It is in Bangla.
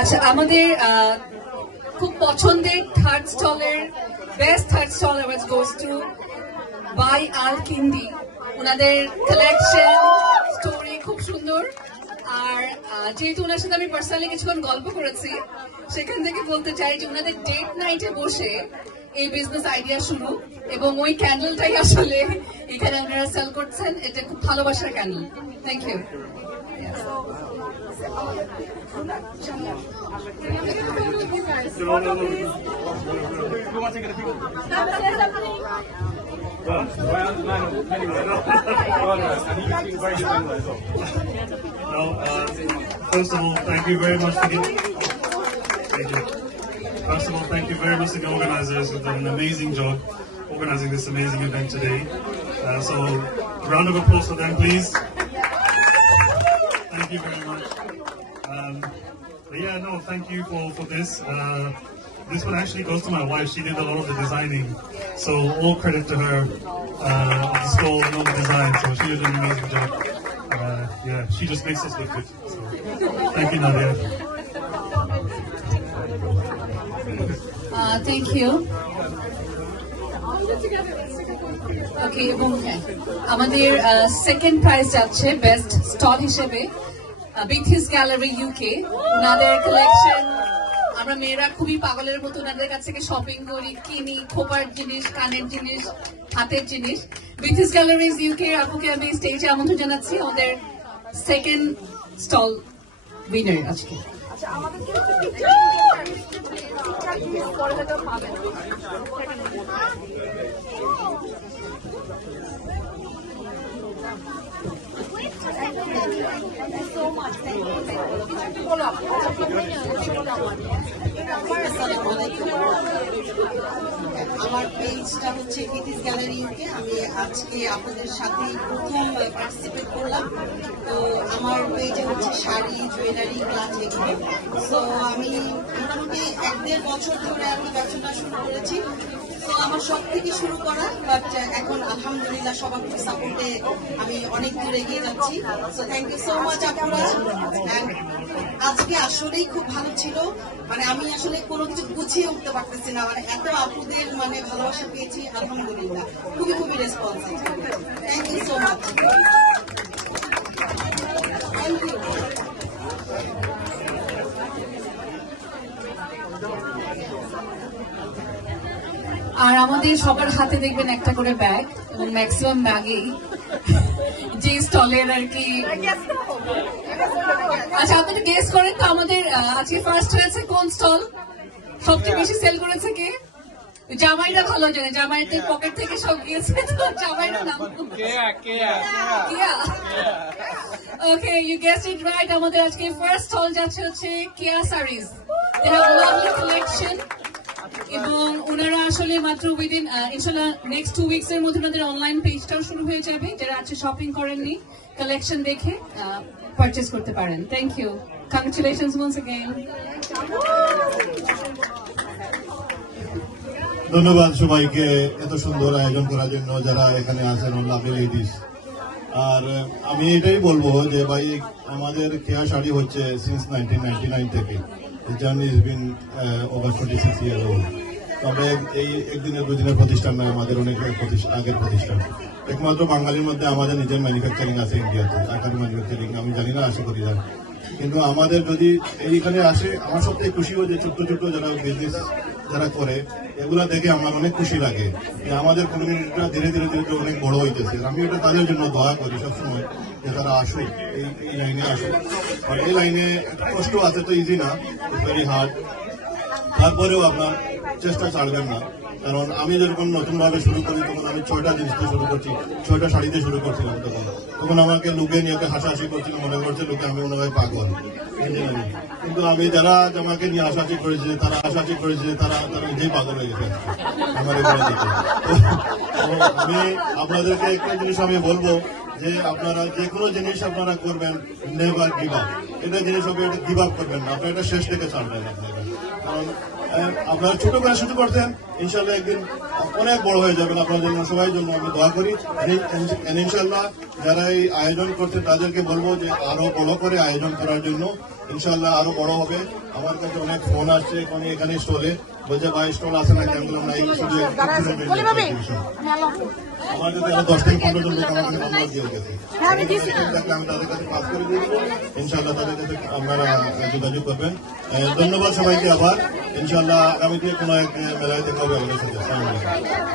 আচ্ছা আমাদের খুব পছন্দের থার্ড স্টলের best third stall award goes to by Al Kindi ওনাদের কালেকশন স্টোরি খুব সুন্দর। আর যেহেতু ওনার সাথে আমি পার্সোনালি কিছুক্ষণ গল্প করেছি, সেখান থেকে বলতে চাই যে ওনাদের ডেট নাইটে বসে এই বিজনেস আইডিয়া শুরু এবং ওই ক্যান্ডেলটাই আসলে এখানে আপনারা সেল করছেন। এটা খুব ভালোবাসার candle thank you Uh, first of all, thank you very much. Thank you. First of all, thank you very much to the organizers who've done an amazing job organizing this amazing event today. Uh, so, round of applause for them, please. Thank you very much. Um, but yeah, no, thank you for for this. Uh, this one actually goes to my wife. She did a lot of the designing, so all credit to her. Uh, on the stall and all the design. So she did an amazing job. Uh, yeah, she just makes us look good. So, thank you, Nadia. Thank you okay এবং হ্যাঁ, আমাদের সেকেন্ড প্রাইজ যাচ্ছে বেস্ট স্টল হিসেবে বিথিস গ্যালারি ইউকে ওনাদের কালেকশন আমরা মেয়েরা খুবই পাগলের মতো ওনাদের কাছ থেকে শপিং করি, কিনি, খোপার জিনিস, কানের জিনিস, হাতের জিনিস। বিথিস গ্যালারিজ ইউকে আপুকে আমি স্টেজে আমন্ত্রণ জানাচ্ছি, আমাদের সেকেন্ড স্টল উইনার আজকে। আচ্ছা আমার। পেজটা হচ্ছে বিটিস গ্যালারি ইউকে আমি আজকে আপনাদের সাথে প্রথম পার্টিসিপেট করলাম। তো আমার পেজে হচ্ছে শাড়ি জুয়েলারি ক্লাস এগুলো। তো আমি মোটামুটি এক দেড় বছর ধরে আমি ব্যবসাটা শুরু করেছি। তো আমার সব থেকে শুরু করা বাট এখন আলহামদুলিল্লাহ সবার সাপোর্টে আমি অনেক দূর এগিয়ে যাচ্ছি। So thank you so much আপনারা আজকে আসলেই খুব ভালো ছিল। মানে আমি আসলে কোনো কিছু গুছিয়ে উঠতে পারতেছি না। মানে এত আপুদের মানে ভালোবাসা পেয়েছি, আলহামদুলিল্লাহ। খুবই খুবই response thank you so much thank you আর আমাদের সবার হাতে দেখবেন একটা করে ব্যাগ এবং ম্যাক্সিমাম ব্যাগেই যে স্টলের আর কি। আচ্ছা আপনি তো গেস করেন তো আমাদের আজকে ফার্স্ট হয়েছে কোন স্টল সবচেয়ে বেশি সেল করেছে কে? জামাইরা ভালো জানে জামাইদের পকেট থেকে সব গিয়েছে তো জামাইরা নাম। Okay you guess it right আমাদের আজকে ফার্স্ট স্টল যাচ্ছে হচ্ছে Keya sarees have lovely collection এবং ওনারা আসলে মাত্র উইদিন ইনশাল্লাহ নেক্সট টু উইকস এর মধ্যে ওনাদের অনলাইন পেজটাও শুরু হয়ে যাবে যারা আছে শপিং করেননি কালেকশন দেখে পারচেস করতে পারেন thank you congratulations once again ধন্যবাদ সবাইকে এত সুন্দর আয়োজন করার জন্য যারা এখানে আছেন লাভলি লেডিস আর আহ, আমি এটাই বলবো যে ভাই আমাদের কেয়া শাড়ি হচ্ছে সিন্স নাইনটিন নাইনটি নাইন থেকে Journey is been over twenty six year old তবে এই একদিনের, দুদিনের প্রতিষ্ঠান নয়, আমাদের অনেক আগের প্রতিষ্ঠান। একমাত্র বাঙালির মধ্যে আমাদের নিজের ম্যানুফ্যাকচারিং আছে ইন্ডিয়াতে, আকার ম্যানুফ্যাকচারিং আমি জানি না, আশা করি জানি। কিন্তু আমাদের যদি এইখানে আসে, আমার সবথেকে খুশি হয় যে ছোট্ট ছোট্ট যারা বিজনেস যারা করে, এগুলা দেখে আমার অনেক খুশি লাগে। যে আমাদের কমিউনিটিটা ধীরে ধীরে ধীরে ধীরে অনেক বড় হইতেছে। আমি এটা তাদের জন্য দয়া করি সবসময়। যে তারা এই এই লাইনে আসুক। আর এই লাইনে কষ্ট আছে তো ইজি না ভেরি হার্ড তারপরেও আপনার চেষ্টা ছাড়বেন না। কারণ আমি যখন নতুনভাবে শুরু করি, তখন আমি ছয়টা জিনিস দিয়ে শুরু করছি, ছয়টা শাড়িতে শুরু করছিলাম তখন। তখন আমাকে লোকে নিয়ে হাসাহাসি করছিল, মনে করছে লোকে আমি মনে হয় পাগল। কিন্তু আমি যারা আমাকে নিয়ে হাসাহাসি করেছে, তারা হাসাহাসি করেছে, তারা তারা নিজেই পাগল হয়ে গেছে আমার আমি আপনাদেরকে একটা জিনিস আমি বলব যে আপনারা যে কোনো জিনিস আপনারা করবেন নেভার গিভ আপ এটা জিনিস হবে এটা গিভ আপ করবেন না। আপনারা এটা শেষ থেকে ছাড়বেন। আপনারা কারণ আপনারা ছোট করে শুরু করতেন ইনশাল্লাহ একদিন অনেক বড় হয়ে যাবেন আপনার জন্য, সবাই জন্য আমি দোয়া করি। ইনশাল্লাহ যারা এই আয়োজন করছে, তাদেরকে বলব যে আরও বড় করে আয়োজন করার জন্য ইনশাল্লাহ আরও বড় হবে। আমার কাছে অনেক ফোন আসছে এখানে এখানে স্টলে। বলছে ভাই স্টল আছে না কেন না এই শুধু আমার কাছে আরও দশ থেকে পনেরো জন লোক আমার কাছে নাম্বার দিয়ে গেছে। আমি তাদের কাছে পাস করে দিয়ে ইনশাল্লাহ তাদের কাছে আপনারা যোগাযোগ করবেন। ধন্যবাদ সবাইকে আবার। ইনশাল্লাহ আগামীতে কোনো এক মেলায় দেখা হবে আমাদের সাথে।